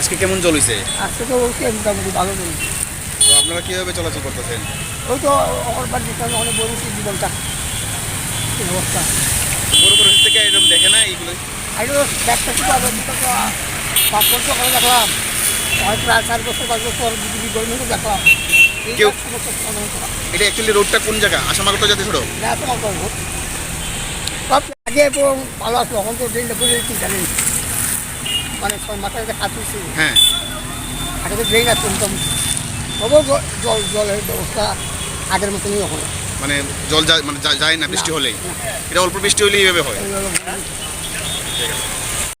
আজকে কেমন জল হইছে? আজকে তো মোটামুটি ভালো চলছে। তো আপনারা কিভাবে চলাচল করতেছেন? ওই তো অনেকবার দিতাম, অনেক বড় জীবনটা অবস্থা। বড় বড় থেকে এরকম দেখে না এইগুলো? আগে ব্যাগটা তো আবার দিতে তো 5 বছর করে দেখলাম, হয়তো প্রায় 4 বছর 5 বছর যদি গভর্নমেন্টও দেখলাম। কেউ এটা অ্যাকচুয়ালি রোডটা কোন জায়গা? আসামাগত জাতীয় সড়ক? সব আগে তো ভালো আসলো, এখন তো ড্রেনটা করে চিন্তা নেই, মানে মাথায় কাজ হচ্ছে। হ্যাঁ, আগে তো ড্রেন আছে তবু জলের ব্যবস্থা আগের মতনই এখন। মানে জল যায়, মানে যায় না বৃষ্টি হলেই? এটা অল্প বৃষ্টি হলেই এইভাবে হয়? এইভাবে ঠিক আছে।